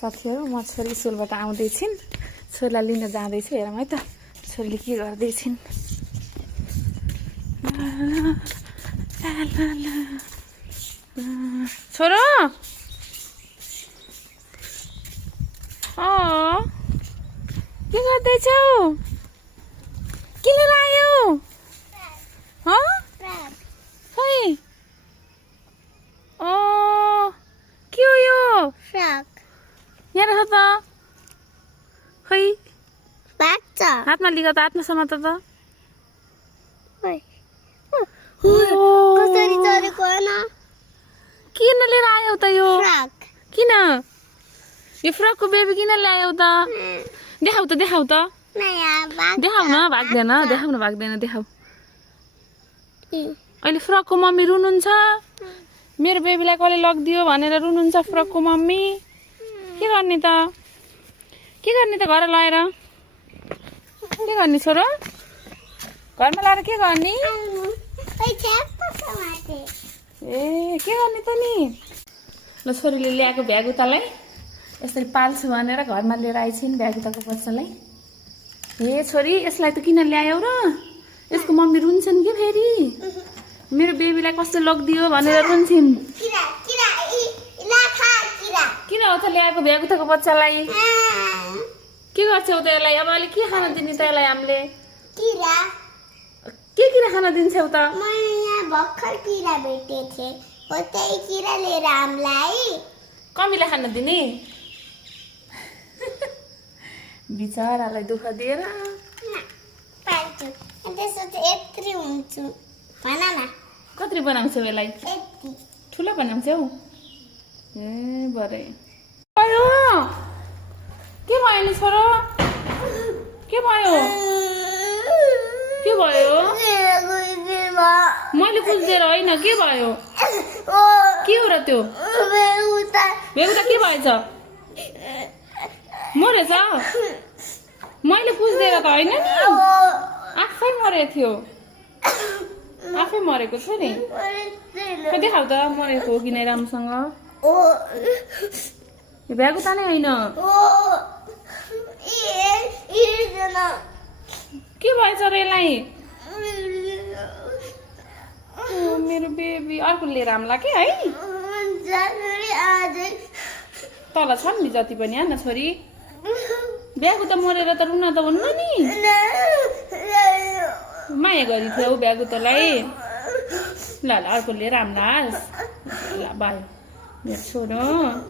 साथीहरु म छोरी स्कुलबाट आउँदैछिन् छोरीलाई लिन जाँदैछु हेरौँ है त छोरीले के गर्दैछिन् छोरो के गर्दैछौ के लिएर आयौ खै के हो यो फ्रक यहाँ राख त खै बाच्छ हातमा लिग त हातमा समात त कसरी चढेको होइन किन लिएर आयौ त यो फ्रक किन यो फ्रकको बेबी किन ल्यायौ त देखाउ त देखाउ त देखाउ न भाग्दैन देखाउ न भाग्दैन देखाउ अहिले फ्रकको मम्मी रुनुहुन्छ मेरो बेबीलाई कसले लगिदियो भनेर रुनुहुन्छ फ्रकको मम्मी के गर्ने त घर लाएर के गर्ने छोरो घरमा लाएर के गर्ने ए के गर्ने त नि ल छोरीले ल्याएको भ्यागुतालाई यसरी पाल्छु भनेर घरमा लिएर आइछिन् भ्यागुताको बच्चालाई ए छोरी यसलाई त किन ल्यायौ र यसको मम्मी रुन्छन् के फेरि मेरो बेबीलाई कसले लगिदियो भनेर रुन्छन् किन हो त ल्याएको भ्यागुताको बच्चालाई के गर्छौ त यसलाई अब अहिले के खान दिने त यसलाई हामीले के किरा खान दिन्छौ त भर्खर किरा भेटेको थिएँ हो त्यही किरा लिएर हामीलाई कमीलाई खान दिने बिचरालाई दुःख दिएर पाल्छु त्यसो चाहिँ यत्रो हुन्छु भन न कत्रो बनाउँछौ यसलाई यति ठुलो बनाउँछौ ए बरे भयो के भयो नि छोरो के भयो मैले बुझ्दैन होइन के भयो के हो र त्यो बेहुता के भएछ मरेछ मैले बुझ्दैन त होइन नि आफै मरेको थियो आफै मरेको छ नि देखाउ त मरेको हो कि नै राम्रोसँग भ्यागुता नै होइन के भएछ र यसलाई मेरो बेबी अर्को लिएर आउँला के है तल छ नि जति पनि आन छोरी भ्यागुता मरेर त रुन त हुन्न नि माया गरी थियो भ्यागुतालाई ल अर्को लिएर आउँला ल बाई मेरो छोरो